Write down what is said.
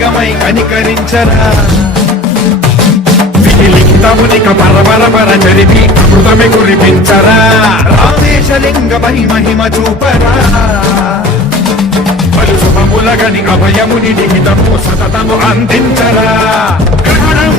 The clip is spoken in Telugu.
లింగమై కనికరించరా లింగమునిక పరపర చరిపి అమృతమి కురిపించరా రామేశలింగమై మహిమ చూపరా పలు శుభములగని అభయముని నిహితము సతతము అందించరా గ్రహణం